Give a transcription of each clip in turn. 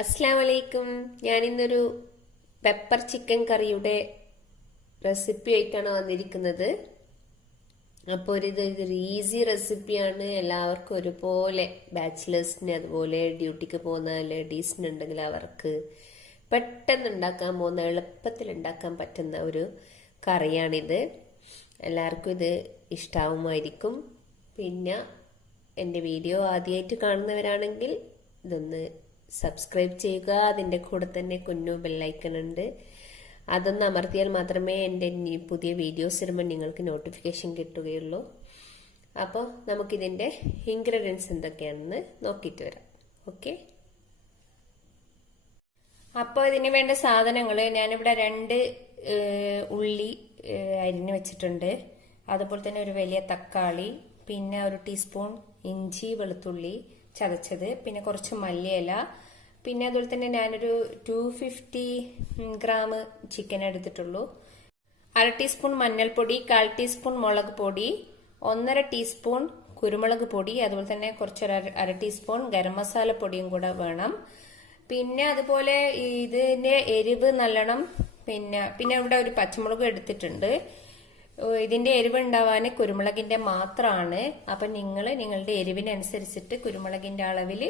അസ്സലാമു അലൈക്കും. ഞാനിന്നൊരു pepper chicken കറിയുടെ റെസിപ്പി ആയിട്ടാണ് വന്നിരിക്കുന്നത്. അപ്പോൾ ഇതൊരു ഈസി റെസിപ്പിയാണ്. എല്ലാവർക്കും ഒരുപോലെ, ബാച്ചിലേഴ്സിന് അതുപോലെ ഡ്യൂട്ടിക്ക് പോകുന്ന ലേഡീസിന് ഉണ്ടെങ്കിൽ അവർക്ക് പെട്ടെന്ന് ഉണ്ടാക്കാൻ പോകുന്ന, എളുപ്പത്തിൽ ഉണ്ടാക്കാൻ പറ്റുന്ന ഒരു കറിയാണിത്. എല്ലാവർക്കും ഇത് ഇഷ്ടാവുമായിരിക്കും. പിന്നെ എൻ്റെ വീഡിയോ ആദ്യമായിട്ട് കാണുന്നവരാണെങ്കിൽ ഇതൊന്ന് സബ്സ്ക്രൈബ് ചെയ്യുക. അതിൻ്റെ കൂടെ തന്നെ കുഞ്ഞു ബെല്ലൈക്കൺ ഉണ്ട്, അതൊന്ന് അമർത്തിയാൽ മാത്രമേ എൻ്റെ പുതിയ വീഡിയോസ് ഇടുമ്പോൾ നിങ്ങൾക്ക് നോട്ടിഫിക്കേഷൻ കിട്ടുകയുള്ളൂ. അപ്പോൾ നമുക്കിതിൻ്റെ ഇൻഗ്രീഡിയൻസ് എന്തൊക്കെയാണെന്ന് നോക്കിയിട്ട് വരാം. ഓക്കെ, അപ്പോൾ ഇതിന് വേണ്ട സാധനങ്ങൾ ഞാനിവിടെ 2 ഉള്ളി അരിഞ്ഞു വെച്ചിട്ടുണ്ട്. അതുപോലെ തന്നെ ഒരു വലിയ തക്കാളി, പിന്നെ ഒരു ടീസ്പൂൺ ഇഞ്ചി വെളുത്തുള്ളി ചതച്ചത്, പിന്നെ കുറച്ച് മല്ലിയില, പിന്നെ അതുപോലെ തന്നെ ഞാനൊരു 250 ഗ്രാം ചിക്കൻ എടുത്തിട്ടുള്ളൂ. 1/2 ടീസ്പൂൺ മഞ്ഞൾപ്പൊടി, 1/4 ടീസ്പൂൺ മുളക് പൊടി, 1.5 ടീസ്പൂൺ കുരുമുളക് പൊടി, അതുപോലെ തന്നെ കുറച്ചൊരു 1/2 ടീസ്പൂൺ ഗരം മസാല പൊടിയും കൂടെ വേണം. പിന്നെ അതുപോലെ ഇതിന്റെ എരിവ് നല്ലോണം, പിന്നെ ഇവിടെ ഒരു പച്ചമുളക് എടുത്തിട്ടുണ്ട്. ഇതിന്റെ എരിവ് ഉണ്ടാവാൻ കുരുമുളകിന്റെ മാത്രമാണ്. അപ്പൊ നിങ്ങളുടെ എരിവിനനുസരിച്ചിട്ട് കുരുമുളകിന്റെ അളവിൽ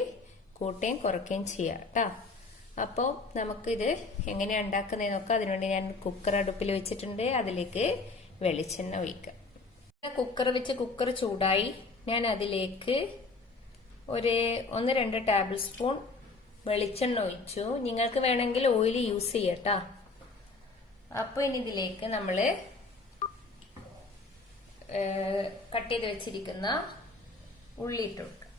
കൂട്ടുകയും കുറയ്ക്കുകയും ചെയ്യാം കേട്ടോ. അപ്പോൾ നമുക്കിത് എങ്ങനെയാണ് ഉണ്ടാക്കുന്നത് നോക്കാം. അതിനുവേണ്ടി ഞാൻ കുക്കർ അടുപ്പിൽ വെച്ചിട്ടുണ്ട്. അതിലേക്ക് വെളിച്ചെണ്ണ ഒഴിക്കാം. കുക്കർ വെച്ച് കുക്കർ ചൂടായി. ഞാൻ അതിലേക്ക് ഒരു 1-2 ടേബിൾ സ്പൂൺ വെളിച്ചെണ്ണ ഒഴിച്ചു. നിങ്ങൾക്ക് വേണമെങ്കിൽ ഓയിൽ യൂസ് ചെയ്യാം കേട്ടോ. അപ്പോൾ ഇനി ഇതിലേക്ക് നമ്മള് കട്ട് ചെയ്ത് വെച്ചിരിക്കുന്ന ഉള്ളി ഇട്ട് കൊടുക്കാം.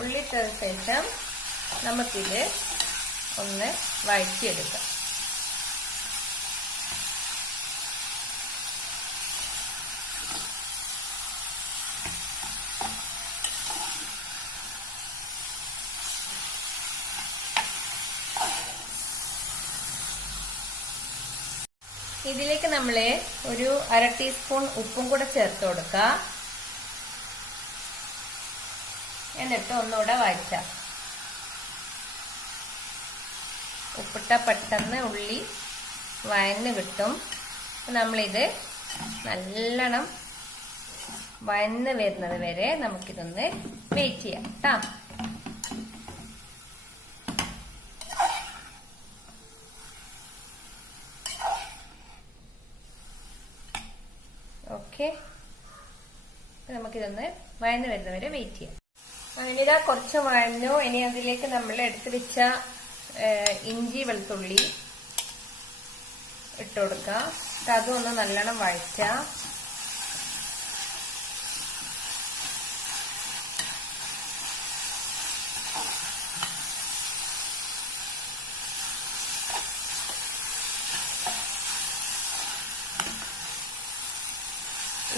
ഉള്ളി ഇട്ട ശേഷം നമുക്കിത് ഒന്ന് വഴറ്റിയെടുക്കാം. ഇതിലേക്ക് നമ്മള് ഒരു 1/2 ടീസ്പൂൺ ഉപ്പും കൂടെ ചേർത്ത് കൊടുക്കുക. എന്നിട്ട് ഒന്നുകൂടെ വഴറ്റാം. ഉപ്പിട്ട പെട്ടെന്ന് ഉള്ളി വഴന്ന് കിട്ടും. നമ്മളിത് നല്ലോണം വഴന്ന് വരുന്നത് വരെ നമുക്കിതൊന്ന് വെയിറ്റ് ചെയ്യാം കേട്ടോ. ഓക്കെ, നമുക്കിതൊന്ന് വഴന്ന് വരുന്നവരെ വെയിറ്റ് ചെയ്യാം. അതിനിതാ കുറച്ച് വഴന്നു. ഇനി അതിലേക്ക് നമ്മൾ എടുത്തു വെച്ച ഇഞ്ചി വെളുത്തുള്ളി ഇട്ട് കൊടുക്കുക. അതും ഒന്ന് നല്ലോണം വഴറ്റുക.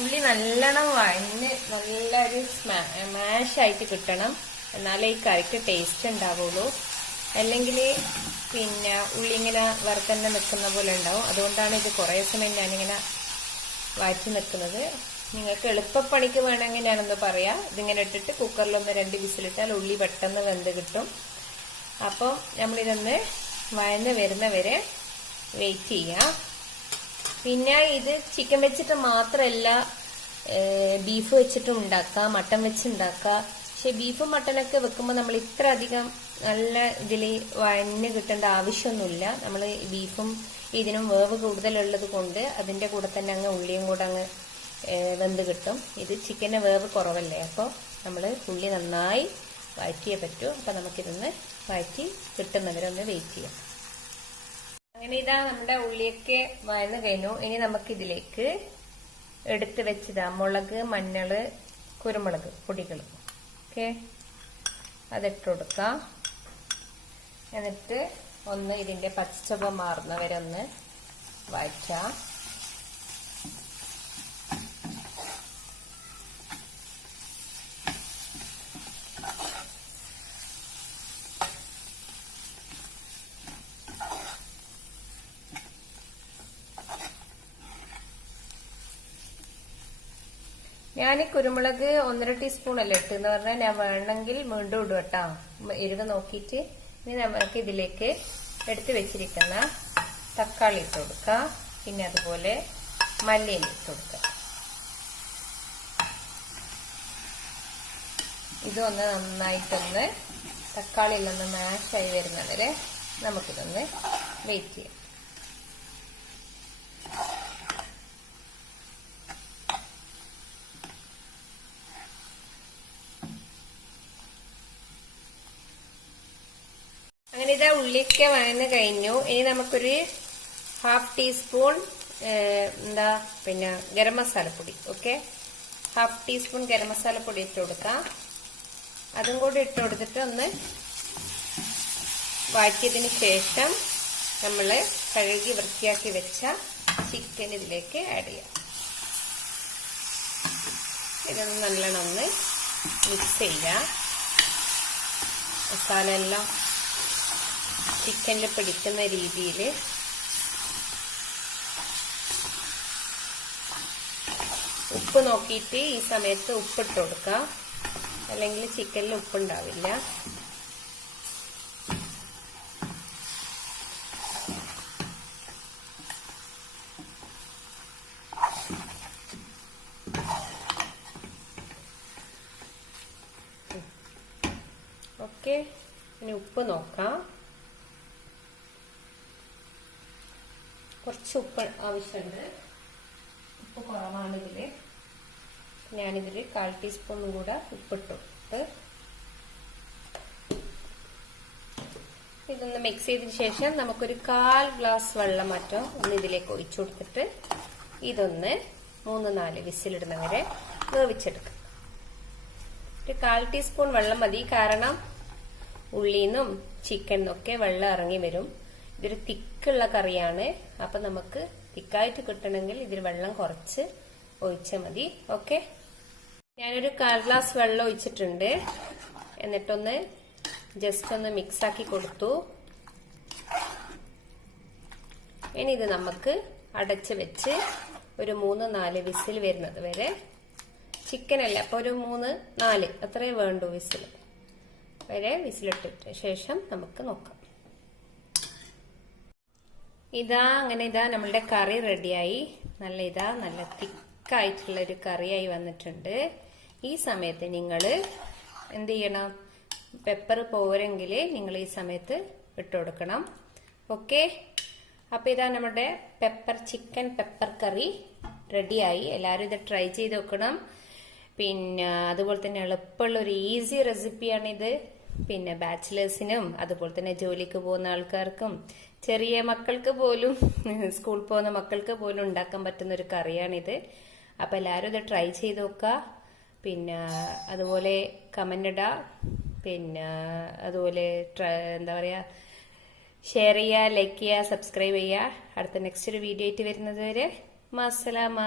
ഉള്ളി നല്ലോണം വഴഞ്ഞ് നല്ലൊരു മാഷായിട്ട് കിട്ടണം. എന്നാലേ ഈ കറിക്ക് ടേസ്റ്റ് ഉണ്ടാവുള്ളൂ. അല്ലെങ്കിൽ പിന്നെ ഉള്ളി ഇങ്ങനെ വറുത്തന്നെ നിൽക്കുന്ന പോലെ ഉണ്ടാവും. അതുകൊണ്ടാണ് ഇത് കുറേ സമയം ഞാനിങ്ങനെ വഴറ്റി നിൽക്കുന്നത്. നിങ്ങൾക്ക് എളുപ്പപ്പണിക്ക് വേണമെങ്കിൽ ഞാനൊന്ന് പറയാം. ഇതിങ്ങനെ ഇട്ടിട്ട് കുക്കറിലൊന്ന് 2 വിസിലിട്ടാൽ ഉള്ളി പെട്ടെന്ന് വെന്ത് കിട്ടും. അപ്പം നമ്മളിതൊന്ന് വഴന്ന് വരുന്നവരെ വെയിറ്റ് ചെയ്യാം. പിന്നെ ഇത് ചിക്കൻ വെച്ചിട്ട് മാത്രമല്ല, ബീഫ് വെച്ചിട്ടും ഉണ്ടാക്കാം, മട്ടൻ വെച്ചുണ്ടാക്കാം. പക്ഷെ ബീഫും മട്ടനൊക്കെ വെക്കുമ്പോൾ നമ്മൾ ഇത്ര അധികം നല്ല ഇതിൽ വഴഞ്ഞ് കിട്ടേണ്ട ആവശ്യമൊന്നുമില്ല. നമ്മൾ ബീഫും ഇതിനും വേവ് കൂടുതലുള്ളത് കൊണ്ട് അതിൻ്റെ കൂടെ തന്നെ അങ്ങ് ഉള്ളിയും കൂടെ അങ്ങ് വെന്ത് കിട്ടും. ഇത് ചിക്കൻ്റെ വേവ് കുറവല്ലേ, അപ്പോൾ നമ്മൾ ഉള്ളി നന്നായി വഴറ്റിയേ പറ്റൂ. അപ്പോൾ നമുക്കിതൊന്ന് വഴറ്റി കിട്ടുന്നവരൊന്ന് വെയിറ്റ് ചെയ്യാം. അങ്ങനെ ഇതാ നമ്മുടെ ഉള്ളിയൊക്കെ വഴന്ന് കഴിഞ്ഞു. ഇനി നമുക്കിതിലേക്ക് എടുത്ത് വെച്ചതാ മുളക്, മഞ്ഞള്, കുരുമുളക് പൊടികൾ, ഓക്കെ, അതിട്ട് കൊടുക്കാം. എന്നിട്ട് ഒന്ന് ഇതിന്റെ പച്ചപ്പ് മാറുന്നവരെ ഒന്ന് വഴറ്റാം. ഞാൻ കുരുമുളക് 1.5 ടീസ്പൂൺ അല്ലേ ഇട്ടെന്ന് പറഞ്ഞാൽ ഞാൻ വേണമെങ്കിൽ വീണ്ടും ഇടും കേട്ടോ, എരിവ് നോക്കിയിട്ട്. ഇനി നമുക്ക് ഇതിലേക്ക് എടുത്തു വെച്ചിരിക്കുന്ന തക്കാളി ഇട്ട് കൊടുക്കുക, പിന്നെ അതുപോലെ മല്ലിയില ഇട്ട് കൊടുക്കുക. ഇതൊന്ന് നന്നായിട്ടൊന്ന് തക്കാളിയിലൊന്ന് മാഷായി വരുന്നവരെ നമുക്കിതൊന്ന് വെയിറ്റ് ചെയ്യാം. അങ്ങനെ ഇതാ ഉള്ളിയൊക്കെ വഴന്ന് കഴിഞ്ഞു. ഇനി നമുക്കൊരു 1/2 ടീസ്പൂൺ ഗരം മസാലപ്പൊടി. ഓക്കെ, 1/2 ടീസ്പൂൺ ഗരം മസാലപ്പൊടി ഇട്ട് കൊടുക്കാം. അതും കൂടി ഇട്ട് കൊടുത്തിട്ട് ഒന്ന് വഴറ്റിയതിന് ശേഷം നമ്മൾ കഴുകി വൃത്തിയാക്കി വെച്ച ചിക്കൻ ഇതിലേക്ക് ആഡ് ചെയ്യാം. ഇതൊന്ന് നല്ലോണം ഒന്ന് മിക്സ് ചെയ്യാം. മസാല എല്ലാം ചിക്കനിൽ പിടിക്കുന്ന രീതിയിൽ ഉപ്പ് നോക്കിയിട്ട് ഈ സമയത്ത് ഉപ്പിട്ട് കൊടുക്കാം, അല്ലെങ്കിൽ ചിക്കനിൽ ഉപ്പുണ്ടാവില്ല. ഓക്കെ, ഇനി ഉപ്പ് നോക്കാം. കുറച്ച് ഉപ്പ് ആവശ്യമുണ്ട്, ഉപ്പ് കുറവാണ് ഇതില്. ഞാനിതില് 1/4 ടീസ്പൂണും കൂടെ ഉപ്പിട്ട് ഇതൊന്ന് മിക്സ് ചെയ്തതിന് ശേഷം നമുക്കൊരു 1/4 ഗ്ലാസ് വെള്ളം മറ്റോ ഒന്ന് ഇതിലേക്ക് ഒഴിച്ചു കൊടുത്തിട്ട് ഇതൊന്ന് 3-4 വിസിലിടുന്നവരെ വേവിച്ചെടുക്കാം. ഒരു 1/4 ടീസ്പൂൺ വെള്ളം മതി, കാരണം ഉള്ളിന്നും ചിക്കനിന്നൊക്കെ വെള്ളം ഇറങ്ങി വരും. ഇതൊരു തിക്കുള്ള കറിയാണ്, അപ്പൊ നമുക്ക് തിക്കായിട്ട് കിട്ടണമെങ്കിൽ ഇതിൽ വെള്ളം കുറച്ച് ഒഴിച്ചാൽ മതി. ഓക്കെ, ഞാനൊരു 1/4 ഗ്ലാസ് വെള്ളം ഒഴിച്ചിട്ടുണ്ട്. എന്നിട്ടൊന്ന് ജസ്റ്റ് ഒന്ന് മിക്സ് ആക്കി കൊടുത്തു. ഇനി ഇത് നമുക്ക് അടച്ച് വെച്ച് ഒരു 3-4 വിസിൽ വരുന്നത് വരെ, ചിക്കൻ അല്ല അപ്പൊ ഒരു 3-4 അത്രേ വേണ്ടു വിസിൽ വരെ വിസിലിട്ടിട്ട് ശേഷം നമുക്ക് നോക്കാം. അങ്ങനെ നമ്മളുടെ കറി റെഡിയായി. നല്ല തിക്കായിട്ടുള്ള ഒരു കറിയായി വന്നിട്ടുണ്ട്. ഈ സമയത്ത് നിങ്ങൾ എന്ത് ചെയ്യണം, പെപ്പർ പോരെങ്കിൽ നിങ്ങൾ ഈ സമയത്ത് ഇട്ട് കൊടുക്കണം. ഓക്കെ, അപ്പൊ നമ്മുടെ ചിക്കൻ പെപ്പർ കറി റെഡിയായി. എല്ലാവരും ഇത് ട്രൈ ചെയ്ത് നോക്കണം. പിന്നെ അതുപോലെ തന്നെ എളുപ്പമുള്ള ഒരു ഈസി റെസിപ്പിയാണിത്. പിന്നെ ബാച്ചിലേഴ്സിനും അതുപോലെ തന്നെ ജോലിക്ക് പോകുന്ന ആൾക്കാർക്കും ചെറിയ മക്കൾക്ക് പോലും, സ്കൂളിൽ പോകുന്ന മക്കൾക്ക് പോലും ഉണ്ടാക്കാൻ പറ്റുന്ന ഒരു കറിയാണിത്. അപ്പൊ എല്ലാവരും ഇത് ട്രൈ ചെയ്ത് നോക്കുക. പിന്നെ അതുപോലെ കമന്റ് ഇടുക, പിന്നെ അതുപോലെ എന്താ പറയാ, ഷെയർ ചെയ്യുക, ലൈക്ക് ചെയ്യുക, സബ്സ്ക്രൈബ് ചെയ്യുക. അടുത്ത നെക്സ്റ്റ് ഒരു വീഡിയോ ആയിട്ട് വരുന്നത് വരെ മസ്സലാമ.